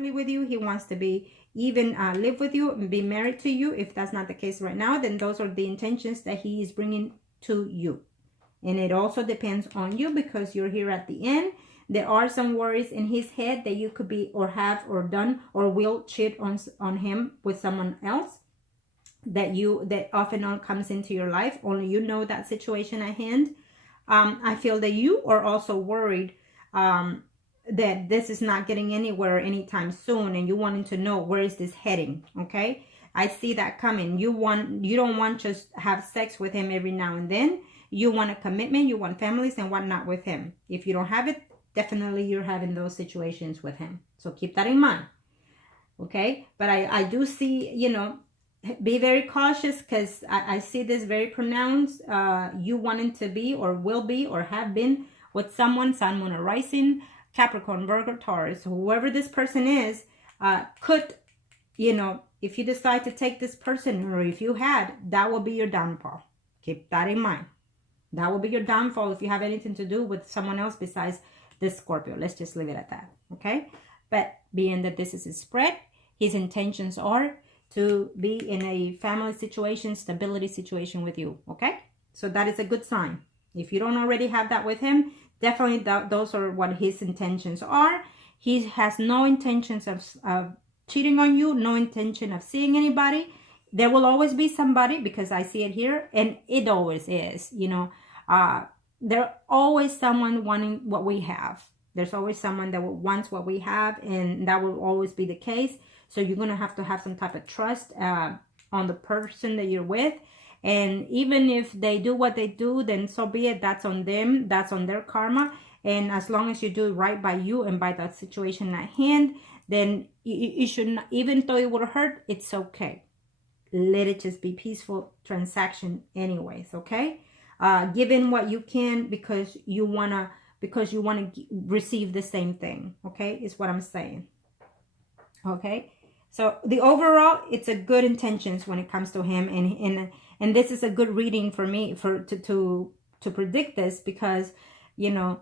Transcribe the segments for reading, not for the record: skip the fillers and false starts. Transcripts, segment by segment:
with you. He wants to be even live with you and be married to you. If that's not the case right now, then those are the intentions that he is bringing to you. And it also depends on you, because you're here at the end. There are some worries in his head that you could be or have or done or will cheat on him with someone else that often comes into your life. Only you know that situation at hand. I feel that you are also worried that this is not getting anywhere anytime soon, and you wanting to know where is this heading. Okay, I see that coming. You don't want just have sex with him every now and then. You want a commitment, you want families and whatnot with him. If you don't have it, definitely you're having those situations with him. So keep that in mind. Okay, but I do see, you know, be very cautious, because I see this very pronounced. You wanting to be or will be or have been with someone, Sun, Moon, or Rising, Capricorn, Virgo, Taurus, whoever this person is, could, you know, if you decide to take this person, or if you had, that will be your downfall. Keep that in mind. That will be your downfall if you have anything to do with someone else besides this Scorpio. Let's just leave it at that. Okay, but being that this is a spread, his intentions are to be in a family situation, stability situation with you. Okay, so that is a good sign. If you don't already have that with him, definitely those are what his intentions are. He has no intentions of cheating on you, no intention of seeing anybody. There will always be somebody, because I see it here, and it always is, you know. There's always someone wanting what we have. There's always someone that wants what we have, and that will always be the case. So you're going to have some type of trust on the person that you're with. And even if they do what they do, then so be it. That's on them. That's on their karma. And as long as you do right by you and by that situation at hand, then you should not, even though it would hurt, it's okay. Let it just be peaceful transaction anyways. Okay, give in what you can, because you want to receive the same thing. Okay, is what I'm saying. Okay, so the overall, it's a good intentions when it comes to him, and this is a good reading for me to predict this, because, you know,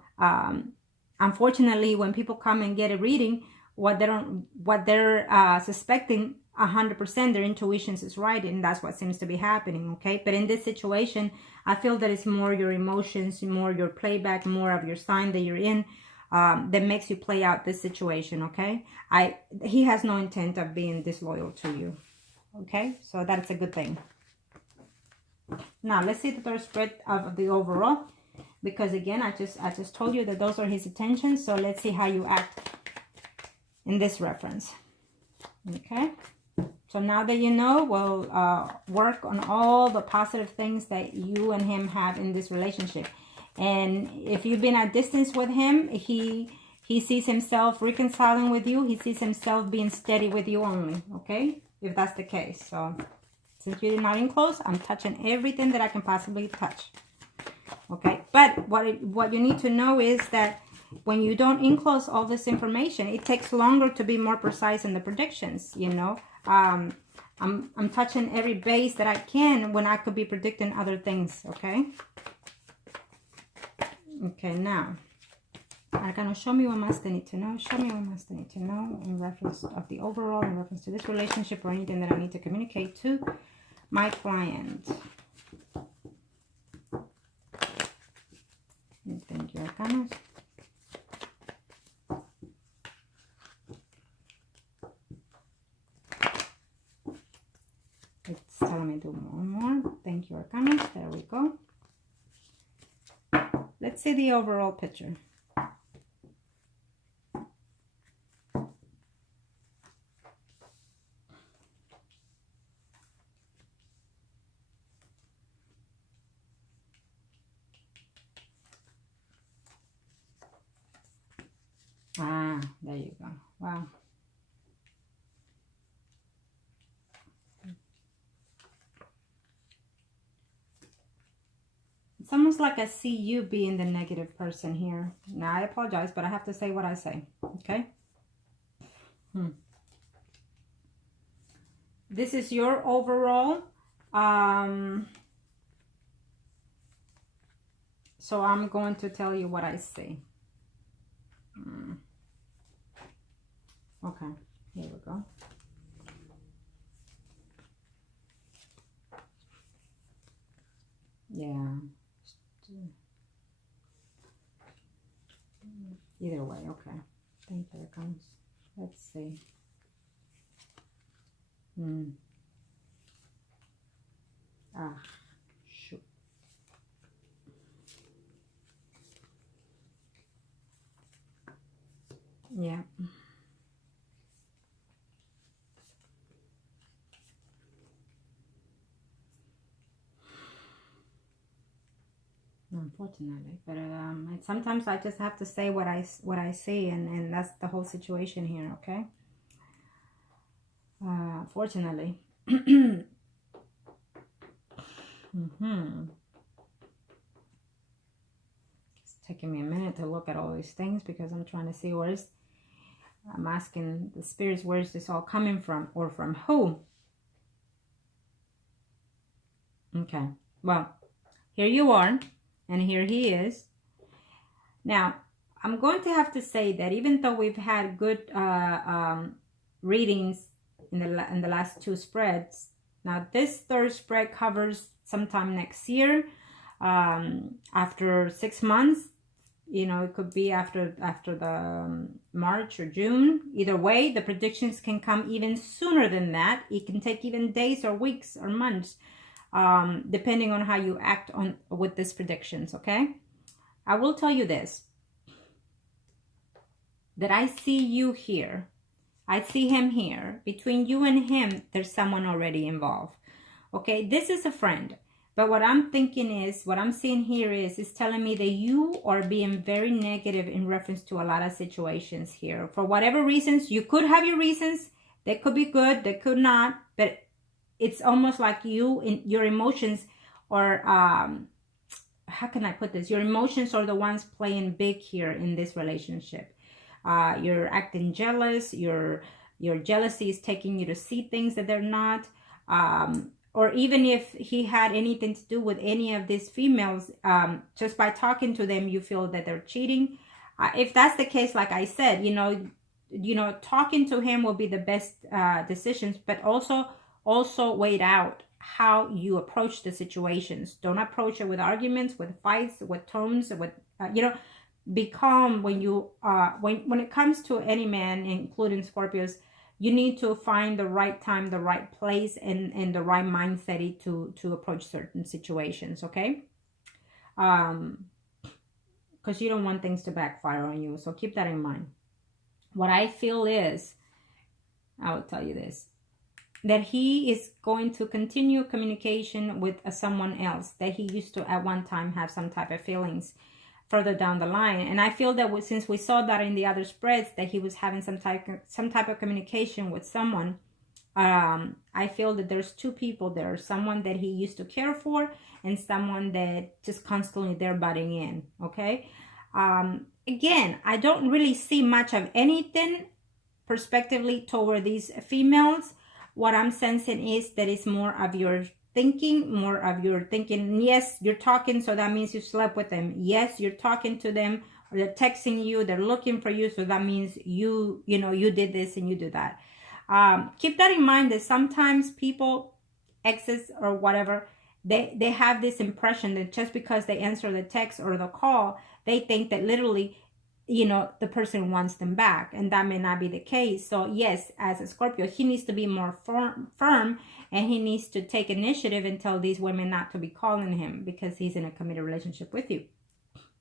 unfortunately, when people come and get a reading, what they're suspecting, 100% their intuitions is right, and that's what seems to be happening. Okay, but in this situation, I feel that it's more your emotions, more your playback, more of your sign that you're in, that makes you play out this situation. Okay, he has no intent of being disloyal to you. Okay, so that's a good thing. Now let's see the third spread of the overall, because again, I just told you that those are his intentions. So let's see how you act in this reference. Okay, so now that you know, we'll work on all the positive things that you and him have in this relationship. And if you've been at distance with him, he sees himself reconciling with you. He sees himself being steady with you only. Okay, if that's the case. So since you're not in close, I'm touching everything that I can possibly touch. Okay, but what you need to know is that when you don't enclose all this information, it takes longer to be more precise in the predictions. You know, I'm touching every base that I can when I could be predicting other things. Okay. Okay, now Arcana, show me what Master need to know. Show me what Master need to know in reference of the overall, in reference to this relationship, or anything that I need to communicate to my client. Thank you, Arcana. It's telling me to do more. Thank you, Arcana. There we go. Let's see the overall picture. Ah, there you go. Wow. It's almost like I see you being the negative person here. Now, I apologize, but I have to say what I say. Okay? This is your overall. So I'm going to tell you what I see. Okay, here we go. Yeah. Either way, okay. I think there it comes. Let's see. Ah, shoot. Yeah. Unfortunately, but sometimes I just have to say what I see, and that's the whole situation here. Okay. Fortunately. It's taking me a minute to look at all these things because I'm trying to see I'm asking the spirits, where is this all coming from, or from who? Okay. Well, here you are. And here he is. Now, I'm going to have to say that even though we've had good readings in the last 2 spreads, now this 3rd spread covers sometime next year, after 6 months. You know, it could be after the March or June. Either way, the predictions can come even sooner than that. It can take even days or weeks or months. Depending on how you act with these predictions, okay? I will tell you this, that I see you here. I see him here. Between you and him, there's someone already involved, okay? This is a friend, but what I'm thinking is, what I'm seeing here is telling me that you are being very negative in reference to a lot of situations here. For whatever reasons, you could have your reasons. They could be good, they could not, but it's almost like your emotions are, how can I put this? Your emotions are the ones playing big here in this relationship. You're acting jealous. Your jealousy is taking you to see things that they're not. Or even if he had anything to do with any of these females, just by talking to them, you feel that they're cheating. If that's the case, like I said, you know, talking to him will be the best decisions, but also wait out how you approach the situations. Don't approach it with arguments, with fights, with tones, with be calm when you when it comes to any man, including Scorpios. You need to find the right time, the right place, and the right mindset to approach certain situations, okay? Because you don't want things to backfire on you, so keep that in mind. What I feel is, I will tell you this, that he is going to continue communication with someone else that he used to at one time have some type of feelings further down the line. And I feel that since we saw that in the other spreads, that he was having some type of communication with someone, I feel that there's 2 people there. Someone that he used to care for and someone that just constantly they're butting in, okay? Again, I don't really see much of anything prospectively toward these females. What I'm sensing is that it's more of your thinking, yes, you're talking, so that means you slept with them. Yes, you're talking to them, or they're texting you, they're looking for you, so that means you did this and you do that. Keep that in mind, that sometimes people, exes or whatever, they have this impression that just because they answer the text or the call, they think that literally, the person wants them back, and that may not be the case. So yes, as a Scorpio, he needs to be more firm, and he needs to take initiative and tell these women not to be calling him because he's in a committed relationship with you.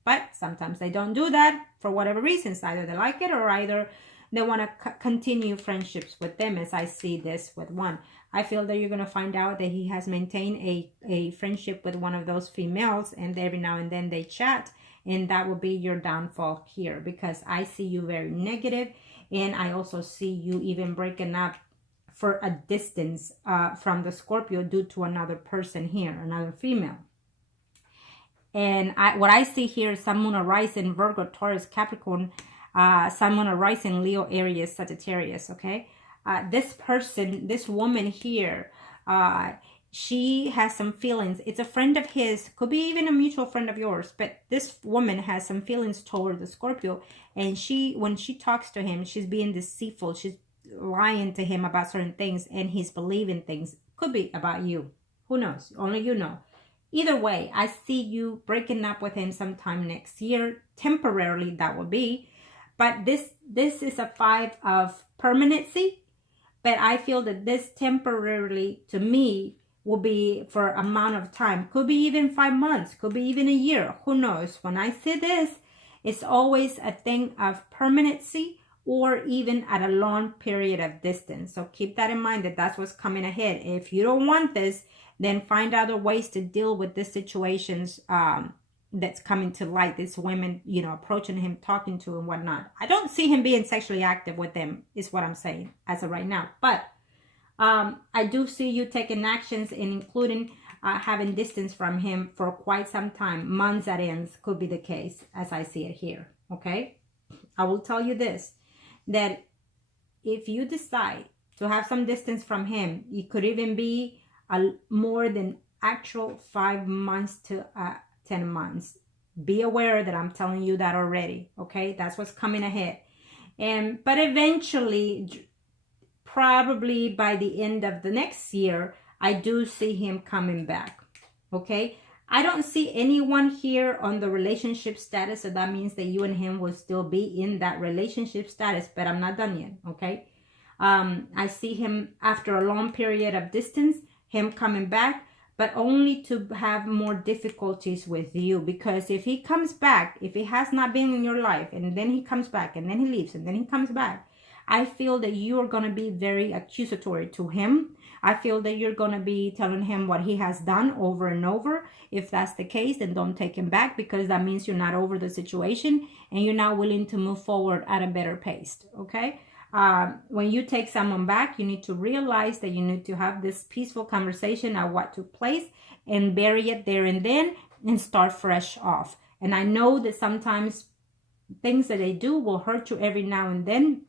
But sometimes they don't do that for whatever reasons. Either they like it, or either they want to continue friendships with them, as I see this with one. I feel that you're going to find out that he has maintained a friendship with one of those females, and every now and then they chat. And that will be your downfall here, because I see you very negative, and I also see you even breaking up for a distance from the Scorpio due to another person here, another female. And what I see here is Sun, Moon, or Rising, Virgo, Taurus, Capricorn, Sun, Moon, or Rising, Leo, Aries, Sagittarius, okay? This person, this woman here, she has some feelings. It's a friend of his, could be even a mutual friend of yours, but this woman has some feelings toward the Scorpio. And when she talks to him, she's being deceitful. She's lying to him about certain things, and he's believing things. Could be about you. Who knows? Only you know. Either way, I see you breaking up with him sometime next year. Temporarily, that will be. But this is a 5 of permanency. But I feel that this temporarily, to me, will be for amount of time. Could be even 5 months. Could be even a year. Who knows? When I say this, it's always a thing of permanency, or even at a long period of distance. So keep that in mind, that that's what's coming ahead. If you don't want this, then find other ways to deal with the situations that's coming to light. This women, approaching him, talking to him, whatnot. I don't see him being sexually active with them, is what I'm saying as of right now. But I do see you taking actions, and including having distance from him for quite some time. Months at ends could be the case, as I see it here. Okay? I will tell you this, that if you decide to have some distance from him, it could even be more than actual 5 months to 10 months. Be aware that I'm telling you that already. Okay? That's what's coming ahead. But eventually, probably by the end of the next year, I do see him coming back. Okay? I don't see anyone here on the relationship status, so that means that you and him will still be in that relationship status, but I'm not done yet. Okay? I see him after a long period of distance, him coming back, but only to have more difficulties with you. Because if he comes back, if he has not been in your life, and then he comes back, and then he leaves, and then he comes back, I feel that you are going to be very accusatory to him. I feel that you're going to be telling him what he has done over and over. If that's the case, then don't take him back, because that means you're not over the situation and you're not willing to move forward at a better pace. Okay? When you take someone back, you need to realize that you need to have this peaceful conversation of what took place and bury it there and then and start fresh off. And I know that sometimes things that they do will hurt you every now and then,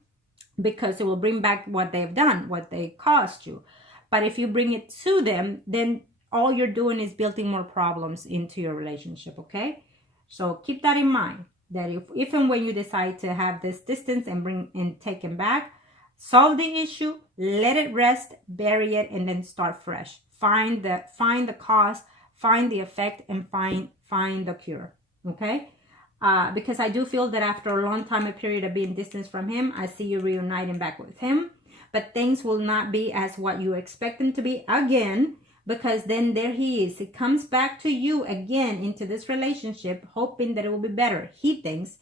because it will bring back what they've done, what they caused you. But if you bring it to them, then all you're doing is building more problems into your relationship, okay? So keep that in mind, that if and when you decide to have this distance and take him back, solve the issue, let it rest, bury it, and then start fresh. Find the cause, find the effect, and find the cure, okay? Because I do feel that after a long time, a period of being distanced from him, I see you reuniting back with him. But things will not be as what you expect them to be again, because then there he is. He comes back to you again into this relationship, hoping that it will be better. He thinks.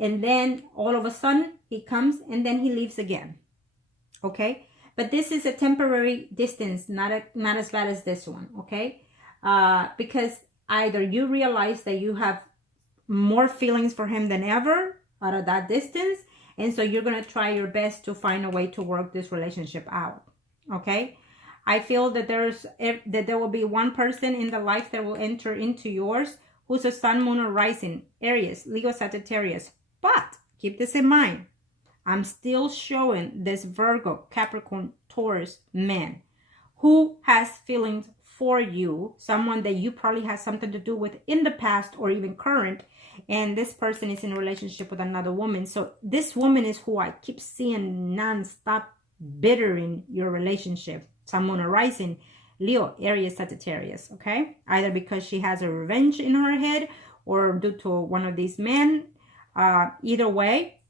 And then all of a sudden, he comes and then he leaves again. Okay? But this is a temporary distance, not as bad as this one. Okay? Because either you realize that you have more feelings for him than ever out of that distance, and so you're going to try your best to find a way to work this relationship out. Okay? I feel that there will be one person in the life that will enter into yours who's a sun, moon, or rising, Aries, Leo, Sagittarius. But keep this in mind. I'm still showing this Virgo, Capricorn, Taurus man who has feelings for you, someone that you probably have something to do with in the past or even current, and this person is in a relationship with another woman. So this woman is who I keep seeing non-stop bitter in your relationship. Someone arising, Leo, Aries, Sagittarius, okay? Either because she has a revenge in her head or due to one of these men. Either way,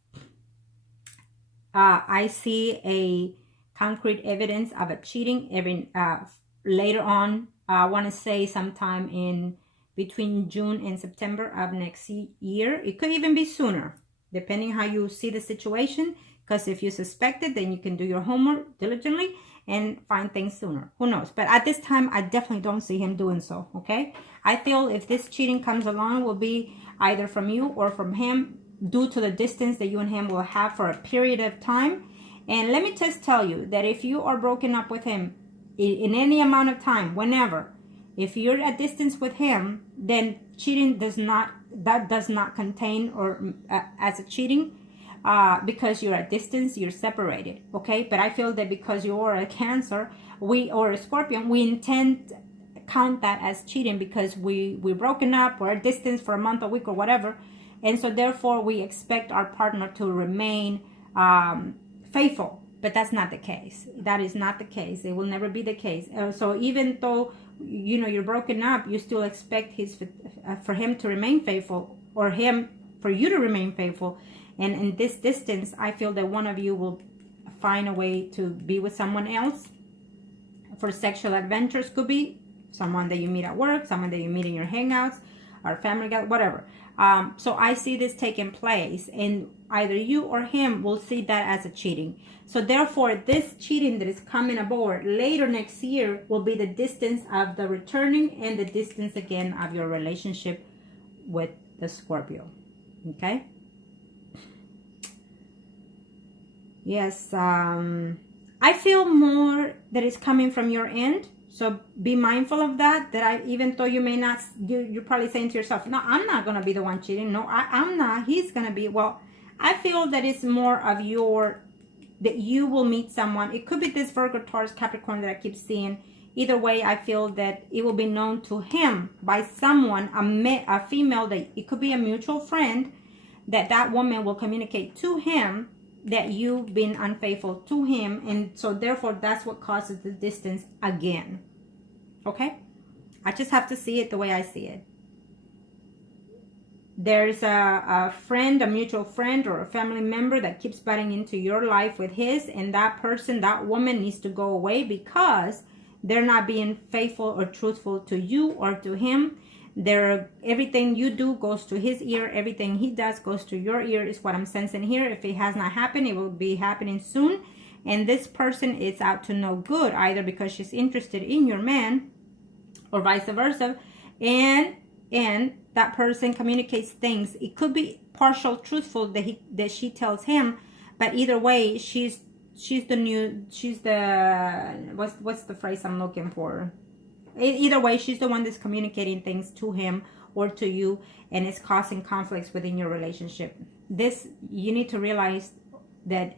I see a concrete evidence of a cheating later on. I want to say sometime in between June and September of next year. It could even be sooner, depending how you see the situation. Because if you suspect it, then you can do your homework diligently and find things sooner. Who knows? But at this time, I definitely don't see him doing so, okay? I feel if this cheating comes along, will be either from you or from him, due to the distance that you and him will have for a period of time. And let me just tell you that if you are broken up with him in any amount of time, whenever, if you're at distance with him, then cheating does not contain or as a cheating. because you're at distance, you're separated, okay? But I feel that because you're a Cancer, or a Scorpion, we count that as cheating because we're broken up, or at distance for a month, a week, or whatever. And so therefore we expect our partner to remain faithful. But that's not the case. That is not the case. It will never be the case. So even though, you know, you're broken up, you still expect for him to remain faithful, or for you to remain faithful. And in this distance, I feel that one of you will find a way to be with someone else for sexual adventures. Could be someone that you meet at work, someone that you meet in your hangouts, or family, whatever. So I see this taking place, and either you or him will see that as a cheating. So therefore, this cheating that is coming aboard later next year will be the distance of the returning and the distance again of your relationship with the Scorpio. Okay? Yes, I feel more that is coming from your end. So be mindful of that, even though you may not, you're probably saying to yourself, no, I'm not going to be the one cheating. No, I'm not. He's going to be. Well, I feel that it's more of that you will meet someone. It could be this Virgo, Taurus, Capricorn that I keep seeing. Either way, I feel that it will be known to him by someone, a female, that it could be a mutual friend, that woman will communicate to him that you've been unfaithful to him, and so therefore that's what causes the distance again. Okay? I just have to see it the way I see it. There's a friend, a mutual friend, or a family member that keeps butting into your life with his, and that person, that woman, needs to go away because they're not being faithful or truthful to you or to him. Everything you do goes to his ear. Everything he does goes to your ear, is what I'm sensing here. If it has not happened, it will be happening soon. And this person is out to no good, either because she's interested in your man or vice versa. And that person communicates things. It could be partial truthful that she tells him, but either way, she's the what's the phrase I'm looking for? Either way, she's the one that's communicating things to him or to you, and it's causing conflicts within your relationship. You need to realize that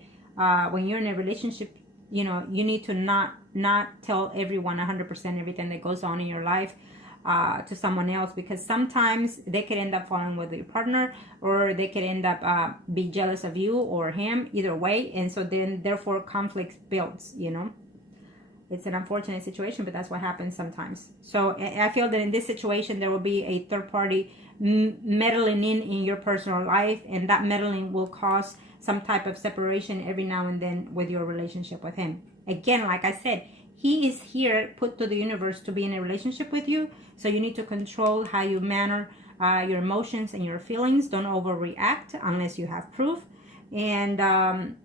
when you're in a relationship, you know, you need to not tell everyone 100% everything that goes on in your life to someone else, because sometimes they could end up falling with your partner, or they could end up be jealous of you or him, either way. And so then therefore conflict builds, you know. It's an unfortunate situation, but that's what happens sometimes. So I feel that in this situation, there will be a third party meddling in your personal life, and that meddling will cause some type of separation every now and then with your relationship with him. Again, like I said, he is here put to the universe to be in a relationship with you. So you need to control how you manner your emotions and your feelings. Don't overreact unless you have proof. And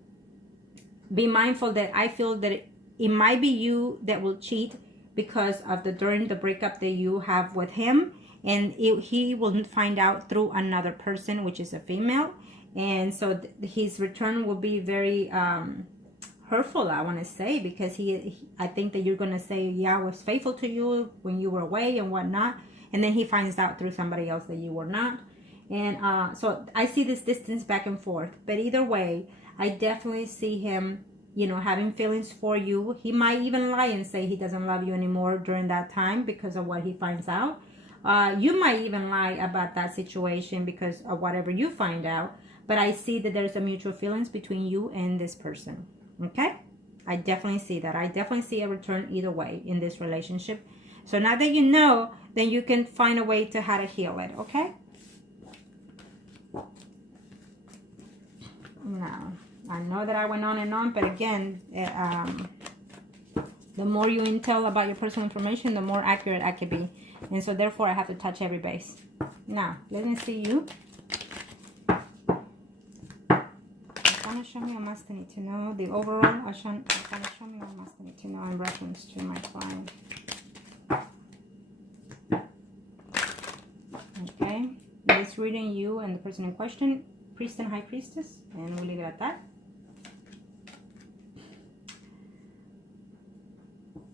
be mindful that I feel that it might be you that will cheat because of during the breakup that you have with him, and he will find out through another person, which is a female, and so his return will be very hurtful, I want to say, because I think that you're going to say, yeah, I was faithful to you when you were away and whatnot, and then he finds out through somebody else that you were not. And so I see this distance back and forth, but either way, I definitely see him, you know, having feelings for you. He might even lie and say he doesn't love you anymore during that time because of what he finds out. You might even lie about that situation because of whatever you find out. But I see that there's a mutual feelings between you and this person. Okay? I definitely see that. I definitely see a return either way in this relationship. So now that you know, then you can find a way to how to heal it. Okay? Now, I know that I went on and on, but again, the more you intel about your personal information, the more accurate I could be. And so therefore, I have to touch every base. Now, let me see you. Gonna show me what must I need to know. The overall, gonna show me what must I need to know in reference to my client. Okay, this reading you and the person in question, Priest and High Priestess, and we'll leave it at that.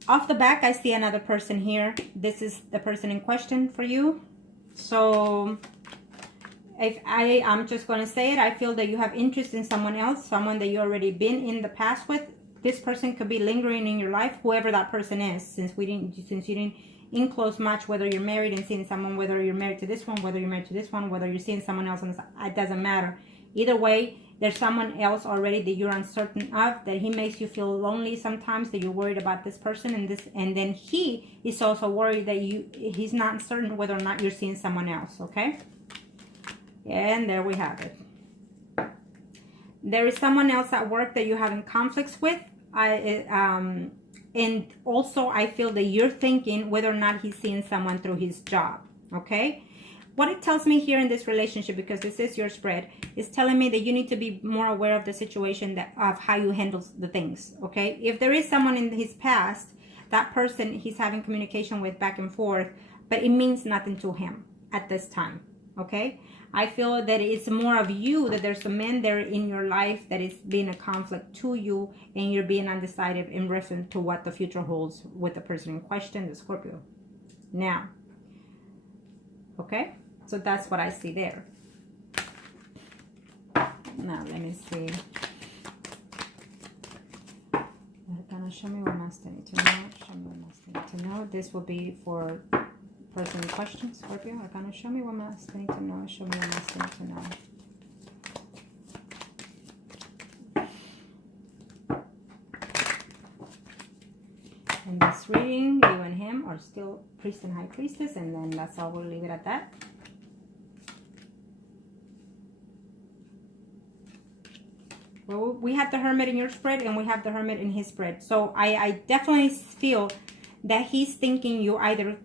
Off the back, I see another person here. This is the person in question for you. So I'm just going to say it, I feel that you have interest in someone else, someone that you already been in the past with. This person could be lingering in your life, whoever that person is, since you didn't enclose much whether you're married and seeing someone, whether you're married to this one, whether you're married to this one, whether you're seeing someone else on the side. It doesn't matter. Either way, there's someone else already that you're uncertain of, that he makes you feel lonely sometimes, that you're worried about this person, and then he is also worried that he's not certain whether or not you're seeing someone else. Okay, and there we have it. There is someone else at work that you're having conflicts with. And also I feel that you're thinking whether or not he's seeing someone through his job. Okay, what it tells me here in this relationship, because this is your spread, is telling me that you need to be more aware of the situation, of how you handle the things. Okay, if there is someone in his past, that person he's having communication with back and forth, but it means nothing to him at this time. Okay, I feel that it's more of you, that there's a man there in your life that is being a conflict to you, and you're being undecided in reference to what the future holds with the person in question, the Scorpio. Now, okay, so that's what I see there. Now, let me see. Gonna show me what master need to know. Show me what master need to know. This will be for person in question, Scorpio. Are gonna show me what master need to know. Show me what master need to know. In this reading, you and him are still priest and high priestess, and then that's all. We'll leave it at that. Well, we have the Hermit in your spread, and we have the Hermit in his spread. So I definitely feel that he's thinking you either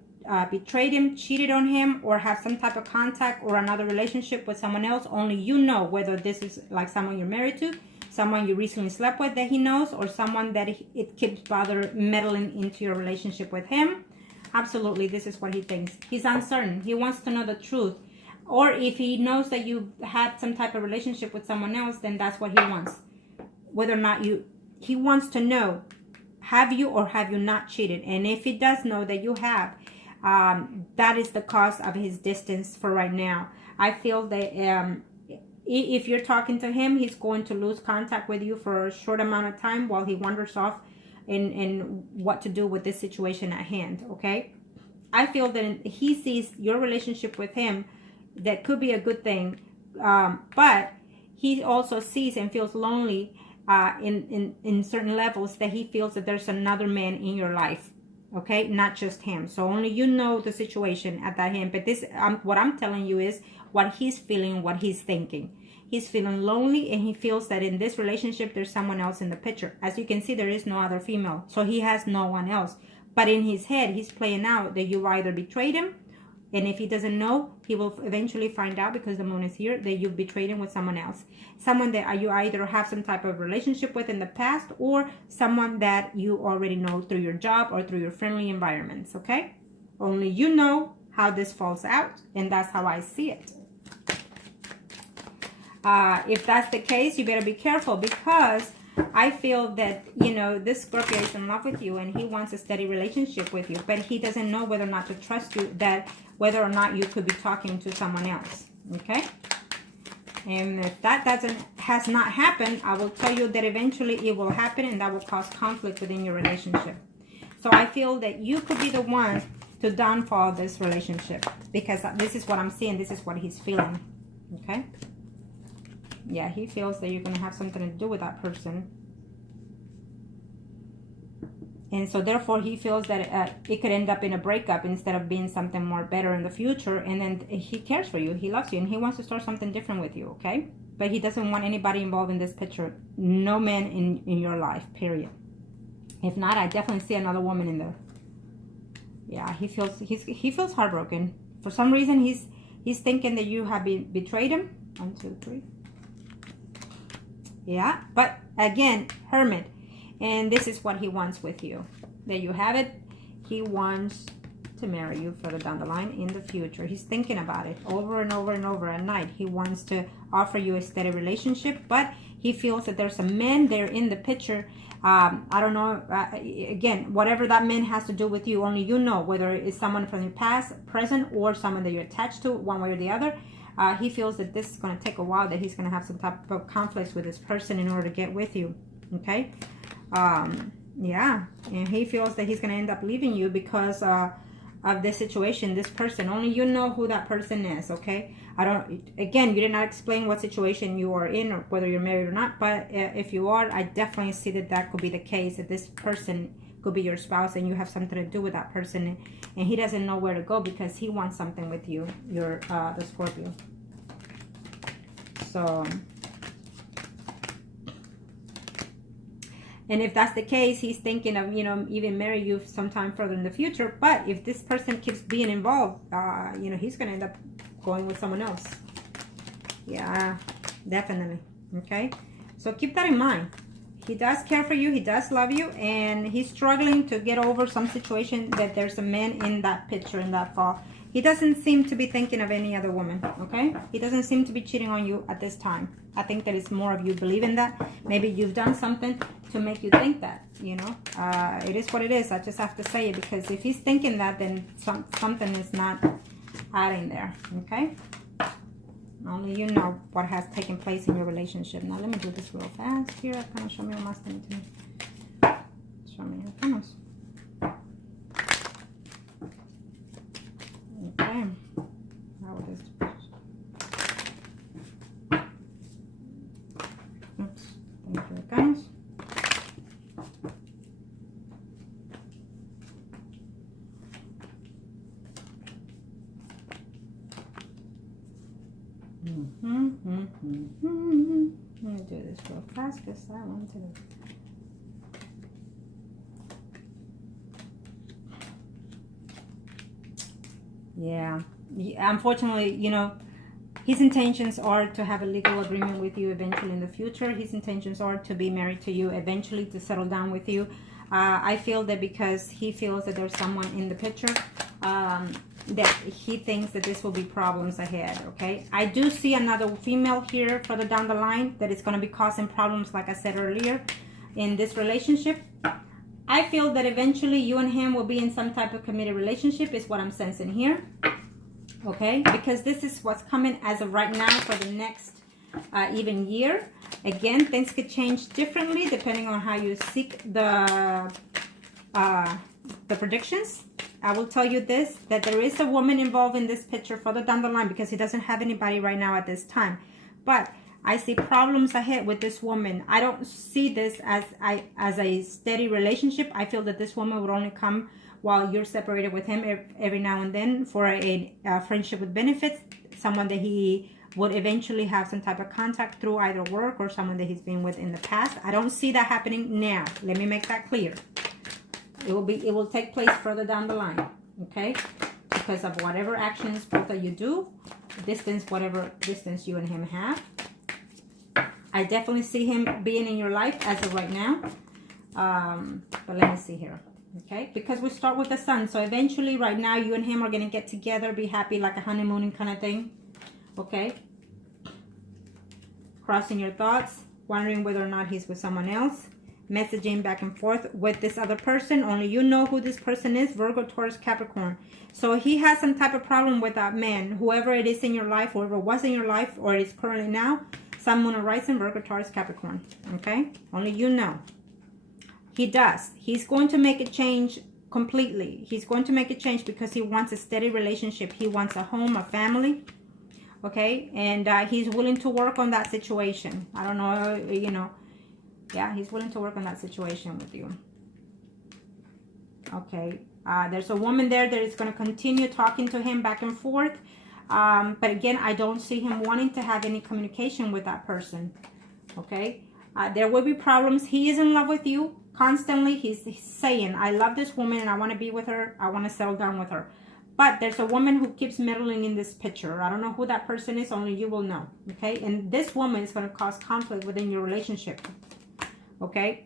betrayed him, cheated on him, or have some type of contact or another relationship with someone else. Only you know whether this is like someone you're married to, someone you recently slept with that he knows, or someone that it keeps meddling into your relationship with him. Absolutely, this is what he thinks. He's uncertain. He wants to know the truth. Or if he knows that you had some type of relationship with someone else, then that's what he wants. Whether or not he wants to know, have you or have you not cheated? And if he does know that you have, that is the cause of his distance for right now. I feel that if you're talking to him, he's going to lose contact with you for a short amount of time while he wanders off in what to do with this situation at hand. Okay, I feel that he sees your relationship with him, that could be a good thing, but he also sees and feels lonely in certain levels, that he feels that there's another man in your life. Okay, not just him. So only you know the situation at that hand. But this, what I'm telling you is what he's feeling, what he's thinking. He's feeling lonely, and he feels that in this relationship there's someone else in the picture. As you can see, there is no other female, so he has no one else. But in his head, he's playing out that you either betrayed him, and if he doesn't know, he will eventually find out, because the moon is here, that you've betrayed him with someone else. Someone that you either have some type of relationship with in the past, or someone that you already know through your job or through your friendly environments, okay? Only you know how this falls out, and that's how I see it. If that's the case, you better be careful, because I feel that, this Scorpio is in love with you, and he wants a steady relationship with you, but he doesn't know whether or not to trust you, that whether or not you could be talking to someone else. Okay, and if that has not happened, I will tell you that eventually it will happen, and that will cause conflict within your relationship. So I feel that you could be the one to downfall this relationship, because this is what I'm seeing. This is what he's feeling. Okay, yeah, he feels that you're going to have something to do with that person. And so therefore he feels that it could end up in a breakup instead of being something more better in the future. And then he cares for you. He loves you. And he wants to start something different with you. Okay. But he doesn't want anybody involved in this picture. No man in your life, period. If not, I definitely see another woman in there. Yeah, he feels heartbroken. For some reason, he's thinking that you have betrayed him. 1, 2, 3. Yeah. But again, Hermit. And this is what he wants with you. There you have it. He wants to marry you further down the line in the future. He's thinking about it over and over and over at night. He wants to offer you a steady relationship, but he feels that there's a man there in the picture. I don't know. Again, whatever that man has to do with you, only you know, whether it's someone from your past, present, or someone that you're attached to one way or the other. He feels that this is going to take a while, that he's going to have some type of conflicts with this person in order to get with you. Okay. Yeah. And he feels that he's going to end up leaving you because of this situation, this person. Only you know who that person is. Okay. Again, you did not explain what situation you are in or whether you're married or not. But if you are, I definitely see that that could be the case. That this person could be your spouse and you have something to do with that person, and he doesn't know where to go because he wants something with you. You're the Scorpio. So, and if that's the case, he's thinking of, you know, even marry you sometime further in the future. But if this person keeps being involved, you know, he's going to end up going with someone else. Yeah, definitely. Okay. So keep that in mind. He does care for you. He does love you. And he's struggling to get over some situation that there's a man in that picture, in that fall. He doesn't seem to be thinking of any other woman. Okay? He doesn't seem to be cheating on you at this time. I think that it's more of you believing that. Maybe you've done something to make you think that, you know. It is what it is. I just have to say it, because if he's thinking that, then something is not adding there. Okay? Only you know what has taken place in your relationship. Now, let me do this real fast here. Kind of show me what más tiene to me. Show me your panels. Okay. How it is. Oops. Thank you, guys. Let me do this real fast because I want to. Yeah. Unfortunately, you know, his intentions are to have a legal agreement with you eventually in the future. His intentions are to be married to you eventually, to settle down with you. I feel that because he feels that there's someone in the picture, that he thinks that this will be problems ahead. Okay, I do see another female here further down the line that is going to be causing problems, like I said earlier, in this relationship. I feel that eventually you and him will be in some type of committed relationship, is what I'm sensing here. Okay, because this is what's coming as of right now for the next even year. Again, things could change differently depending on how you seek the predictions. I will tell you this, that there is a woman involved in this picture further down the line, because he doesn't have anybody right now at this time. But I see problems ahead with this woman. I don't see this as a steady relationship. I feel that this woman would only come while you're separated with him every now and then for a friendship with benefits, someone that he would eventually have some type of contact through either work or someone that he's been with in the past. I don't see that happening now. Let me make that clear. It will take place further down the line, okay? Because of whatever actions both of you do, distance, whatever distance you and him have. I definitely see him being in your life as of right now. But let me see here, okay? Because we start with the sun, so eventually right now you and him are going to get together, be happy, like a honeymooning kind of thing, okay? Crossing your thoughts, wondering whether or not he's with someone else. Messaging back and forth with this other person. Only you know who this person is. Virgo, Taurus, Capricorn. So he has some type of problem with that man, whoever it is in your life, whoever was in your life or is currently now. Sun, Moon, or Rising, Virgo, Taurus, Capricorn. Okay, only you know. He does. He's going to make a change completely. He's going to make a change because he wants a steady relationship. He wants a home, a family. Okay, and he's willing to work on that situation. I don't know, you know. Yeah, he's willing to work on that situation with you. Okay. There's a woman there that is going to continue talking to him back and forth. But again, I don't see him wanting to have any communication with that person. Okay. There will be problems. He is in love with you constantly. He's saying, I love this woman and I want to be with her. I want to settle down with her. But there's a woman who keeps meddling in this picture. I don't know who that person is. Only you will know. Okay. And this woman is going to cause conflict within your relationship. Okay,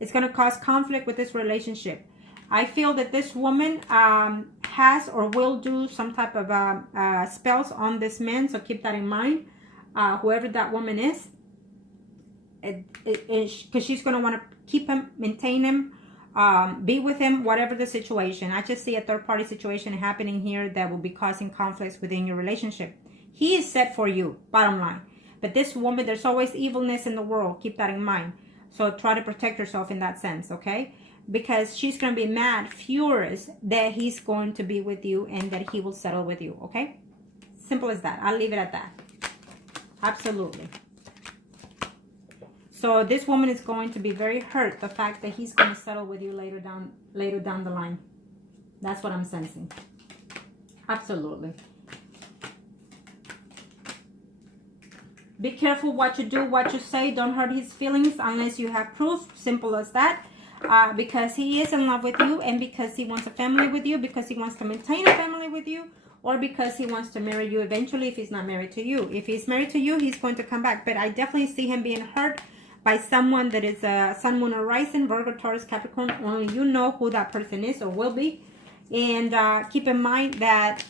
it's going to cause conflict with this relationship. I feel that this woman has or will do some type of spells on this man, so keep that in mind. Whoever that woman is, because she's going to want to keep him, maintain him, Be with him, whatever the situation. I just see a third-party situation happening here that will be causing conflicts within your relationship. He is set for you, bottom line. But this woman, there's always evilness in the world. Keep that in mind. So try to protect yourself in that sense, okay? Because she's going to be mad, furious that he's going to be with you and that he will settle with you, okay? Simple as that. I'll leave it at that. Absolutely. So this woman is going to be very hurt, the fact that he's going to settle with you later down the line. That's what I'm sensing. Absolutely. Be careful what you do, what you say. Don't hurt his feelings unless you have proof. Simple as that. Because he is in love with you, and because he wants a family with you, because he wants to maintain a family with you, or because he wants to marry you eventually if he's not married to you. If he's married to you, he's going to come back. But I definitely see him being hurt by someone that is a Sun, Moon, or Rising, Virgo, Taurus, Capricorn. Only you know who that person is or will be. And keep in mind that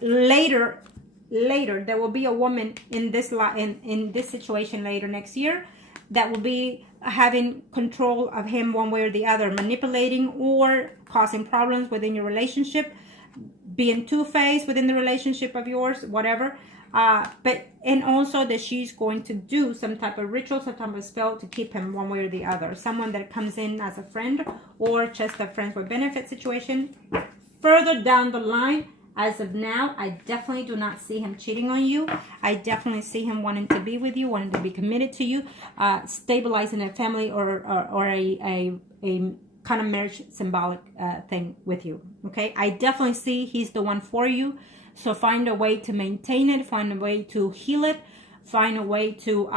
later there will be a woman in this situation later next year that will be having control of him one way or the other, manipulating or causing problems within your relationship, being two-faced within the relationship of yours, whatever. And also that she's going to do some type of ritual, some type of spell to keep him one way or the other. Someone that comes in as a friend or just a friends with benefit situation. Further down the line, as of now, I definitely do not see him cheating on you. I definitely see him wanting to be with you, wanting to be committed to you, stabilizing a family or a kind of marriage symbolic thing with you. Okay, I definitely see he's the one for you. So find a way to maintain it, find a way to heal it, find a way to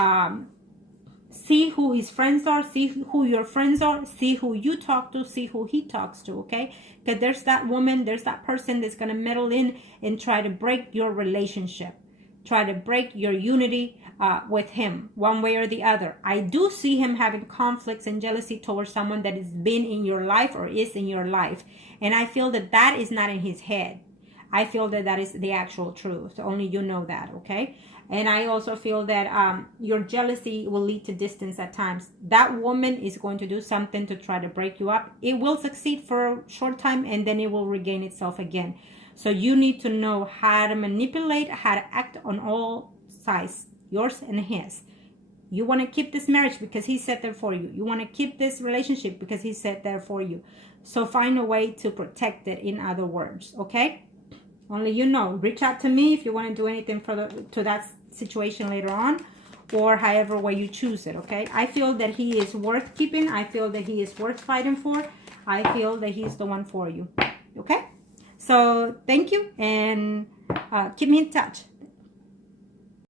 see who his friends are, see who your friends are, see who you talk to, see who he talks to, okay? Because there's that woman, there's that person that's going to meddle in and try to break your relationship, try to break your unity with him one way or the other. I do see him having conflicts and jealousy towards someone that has been in your life or is in your life. And I feel that that is not in his head. I feel that that is the actual truth. Only you know that, okay? And I also feel that your jealousy will lead to distance at times. That woman is going to do something to try to break you up. It will succeed for a short time and then it will regain itself again. So you need to know how to manipulate, how to act on all sides, yours and his. You want to keep this marriage because he set there for you. You want to keep this relationship because he set there for you. So find a way to protect it, in other words, okay? Only you know. Reach out to me if you want to do anything further to that situation later on, or however way you choose it, okay? I feel that he is worth keeping. I feel that he is worth fighting for. I feel that he's the one for you, okay? So thank you, and keep me in touch.